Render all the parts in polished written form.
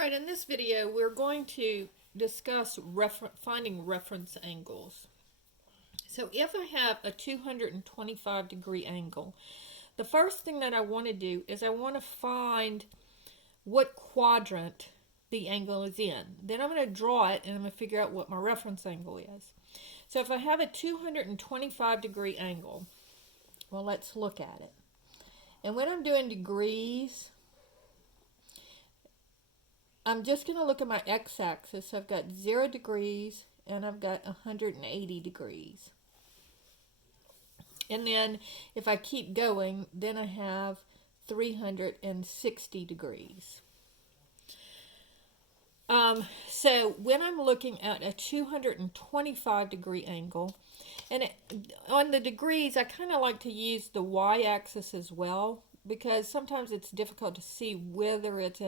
Alright, in this video we're going to discuss finding reference angles. So if I have a 225 degree angle, the first thing that I want to do is I want to find what quadrant the angle is in. Then I'm going to draw it and I'm going to figure out what my reference angle is. So if I have a 225 degree angle, well, let's look at it. And when I'm doing degrees, I'm just going to look at my x-axis. So I've got 0 degrees and I've got 180 degrees. And then if I keep going, then I have 360 degrees. So when I'm looking at a 225 degree angle, and on the degrees, I kind of like to use the y-axis as well, because sometimes it's difficult to see whether it's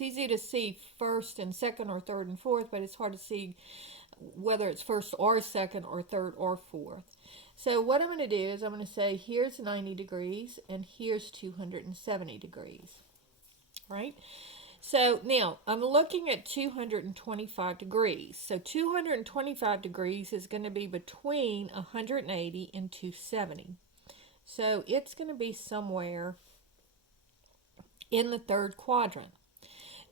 easy to see first and second or third and fourth, but it's hard to see whether it's first or second or third or fourth. So what I'm going to do is I'm going to say here's 90 degrees and here's 270 degrees, right? So now I'm looking at 225 degrees. So 225 degrees is going to be between 180 and 270. So it's going to be somewhere in the third quadrant.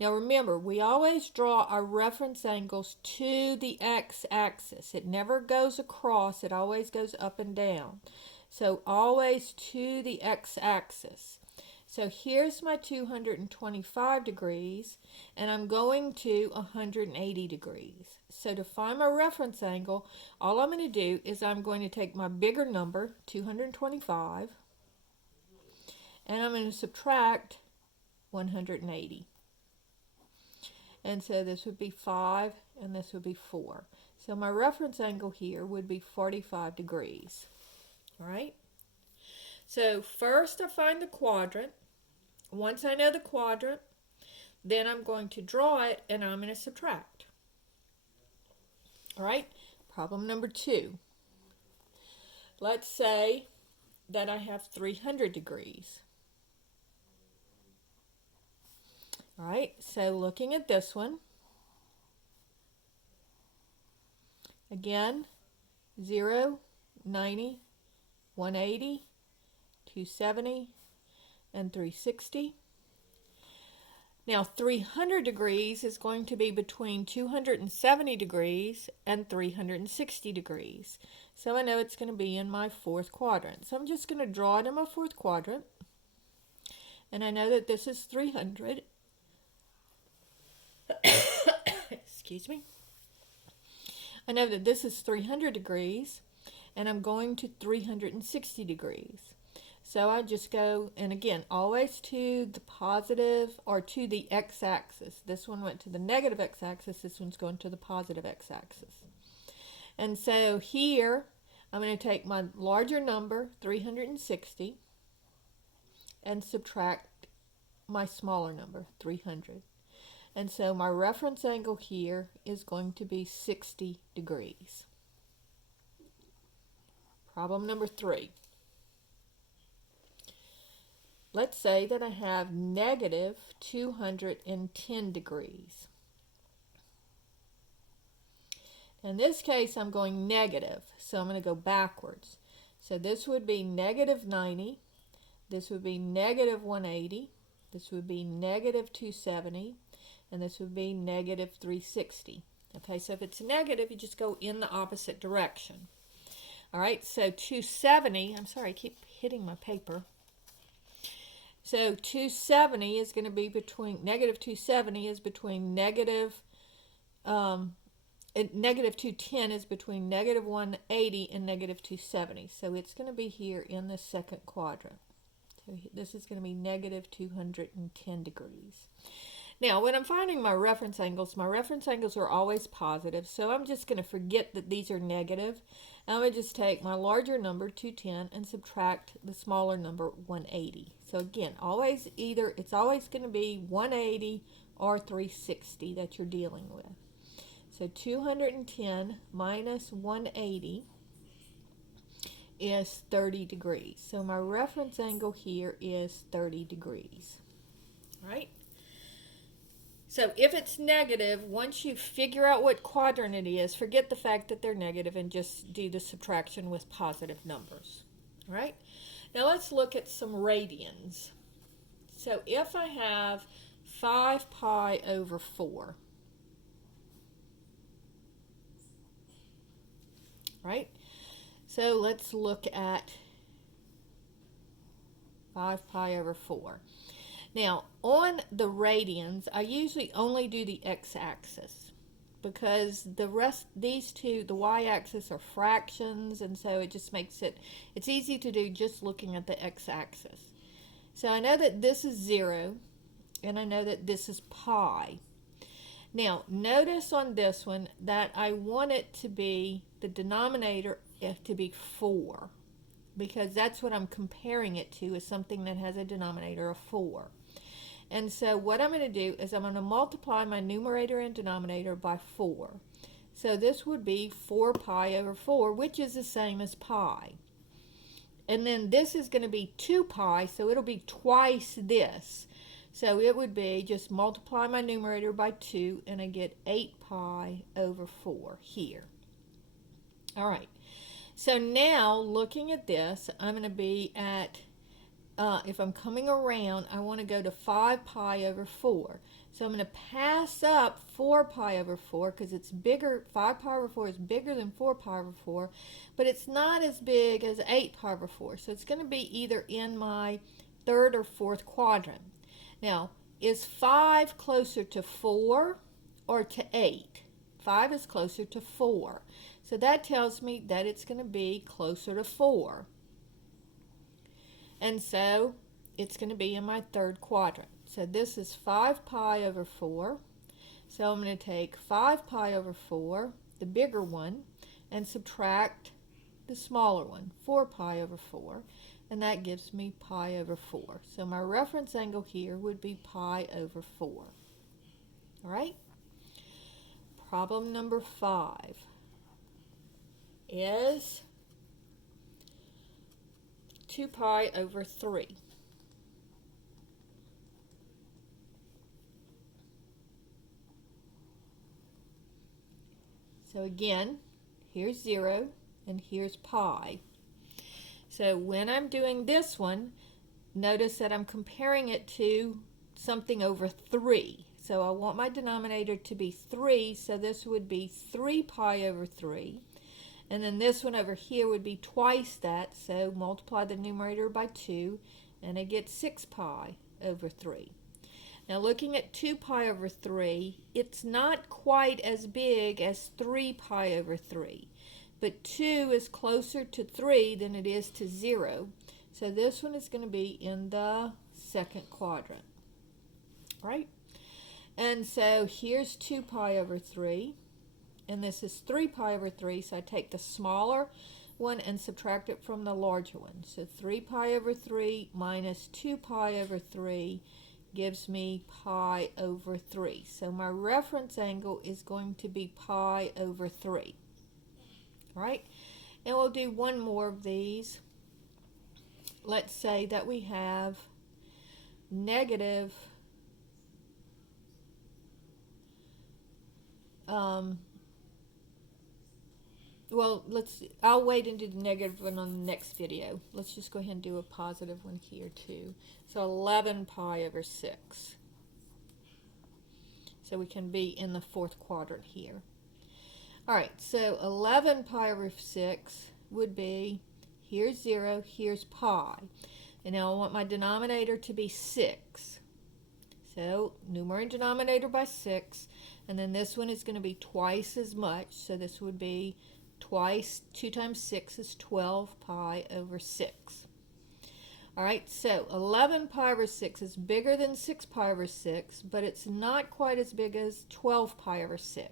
Now remember, we always draw our reference angles to the x-axis. It never goes across, it always goes up and down. So always to the x-axis. So here's my 225 degrees, and I'm going to 180 degrees. So to find my reference angle, all I'm going to do is I'm going to take my bigger number, 225, and I'm going to subtract 180. And so this would be 5 and this would be 4. So my reference angle here would be 45 degrees. All right? So first I find the quadrant. Once I know the quadrant, then I'm going to draw it and I'm going to subtract. All right? Problem number 2. Let's say that I have 300 degrees. All right, so looking at this one, again, 0, 90, 180, 270, and 360. Now 300 degrees is going to be between 270 degrees and 360 degrees. So I know it's going to be in my fourth quadrant. So I'm just going to draw it in my fourth quadrant. And I know that this is 300. Excuse me. I know that this is 300 degrees and I'm going to 360 degrees. So I just go, and again, always to the positive or to the x-axis. This one went to the negative x-axis, this one's going to the positive x-axis. And so here, I'm going to take my larger number, 360, and subtract my smaller number, 300. And so my reference angle here is going to be 60 degrees. Problem number 3. Let's say that I have negative 210 degrees. In this case, I'm going negative, so I'm going to go backwards. So this would be negative 90, this would be negative 180, this would be negative 270, and this would be negative 360. Okay, so if it's negative, you just go in the opposite direction. All right, so 270, I'm sorry, I keep hitting my paper. So 270 is going to be between, negative 270 is between negative 210 is between negative 180 and negative 270. So it's going to be here in the second quadrant. So this is going to be negative 210 degrees. Now, when I'm finding my reference angles are always positive, so I'm just going to forget that these are negative. I'm going to just take my larger number, 210, and subtract the smaller number, 180. So again, it's always going to be 180 or 360 that you're dealing with. So 210 minus 180 is 30 degrees. So my reference angle here is 30 degrees. All right? So if it's negative, once you figure out what quadrant it is, forget the fact that they're negative and just do the subtraction with positive numbers. All right? Now let's look at some radians. So if I have 5 pi over 4, right? So let's look at 5 pi over 4. Now, on the radians, I usually only do the x-axis because the rest, these two, the y-axis are fractions, and so it just makes it's easy to do just looking at the x-axis. So I know that this is 0, and I know that this is pi. Now, notice on this one that I want it to be, the denominator to be 4, because that's what I'm comparing it to, is something that has a denominator of 4. And so what I'm going to do is I'm going to multiply my numerator and denominator by 4. So this would be 4 pi over 4, which is the same as pi. And then this is going to be 2 pi, so it'll be twice this. So it would be, just multiply my numerator by 2, and I get 8 pi over 4 here. All right. So now, looking at this, I'm going to be at, if I'm coming around, I want to go to 5 pi over 4. So I'm going to pass up 4 pi over 4 because it's bigger. 5 pi over 4 is bigger than 4 pi over 4, but it's not as big as 8 pi over 4. So it's going to be either in my third or fourth quadrant. Now, is 5 closer to 4 or to 8? 5 is closer to 4. So that tells me that it's going to be closer to 4. And so it's going to be in my third quadrant. So this is 5 pi over 4. So I'm going to take 5 pi over 4, the bigger one, and subtract the smaller one, 4 pi over 4. And that gives me pi over 4. So my reference angle here would be pi over 4. All right? Problem number 5 is 2 pi over 3. So again, here's 0 and here's pi. So when I'm doing this one, notice that I'm comparing it to something over 3. So I want my denominator to be 3, so this would be 3 pi over 3. And then this one over here would be twice that, so multiply the numerator by 2, and I get 6 pi over 3. Now looking at 2 pi over 3, it's not quite as big as 3 pi over 3. But 2 is closer to 3 than it is to 0. So this one is going to be in the second quadrant. Right? And so here's 2 pi over 3. And this is 3 pi over 3. So I take the smaller one and subtract it from the larger one. So 3 pi over 3 minus 2 pi over 3 gives me pi over 3. So my reference angle is going to be pi over 3. All right, and we'll do one more of these. Let's say that we have negative I'll wait and do the negative one on the next video. Let's just go ahead and do a positive one here too. So 11 pi over 6. So we can be in the fourth quadrant here. All right, so 11 pi over 6 would be, here's 0, here's pi. And now I want my denominator to be 6. So numerator and denominator by 6. And then this one is going to be twice as much. So this would be twice, 2 times 6 is 12 pi over 6. All right, so 11 pi over 6 is bigger than 6 pi over 6, but it's not quite as big as 12 pi over 6.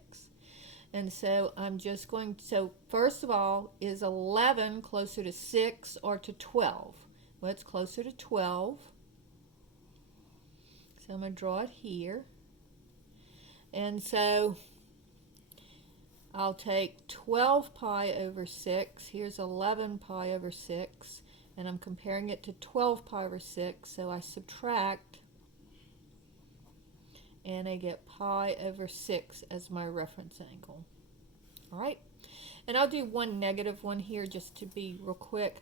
And so I'm just going to, so first of all, is 11 closer to 6 or to 12? Well, it's closer to 12. So I'm going to draw it here. And so I'll take 12 pi over 6. Here's 11 pi over 6. And I'm comparing it to 12 pi over 6. So I subtract. and I get pi over 6 as my reference angle. All right, and I'll do one negative one here just to be real quick.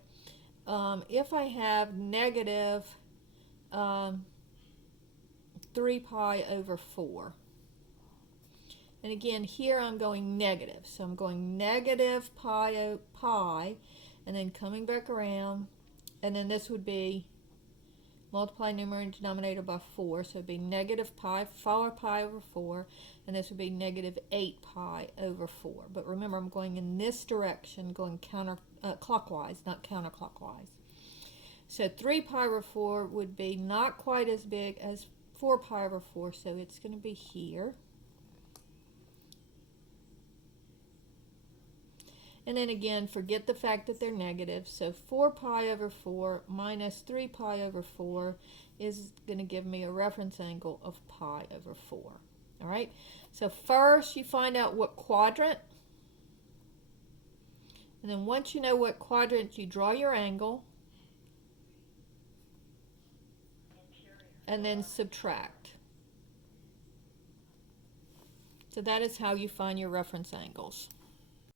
If I have negative 3 pi over 4, and again here I'm going negative, so I'm going negative pi, and then coming back around, and then this would be multiply numerator and denominator by 4, so it would be negative 4 pi over 4, and this would be negative 8 pi over 4. But remember, I'm going in this direction, going clockwise, not counterclockwise. So 3 pi over 4 would be not quite as big as 4 pi over 4, so it's going to be here. And then again, forget the fact that they're negative. So 4 pi over 4 minus 3 pi over 4 is going to give me a reference angle of pi over 4. All right. So first you find out what quadrant. And then once you know what quadrant, you draw your angle. And then subtract. So that is how you find your reference angles.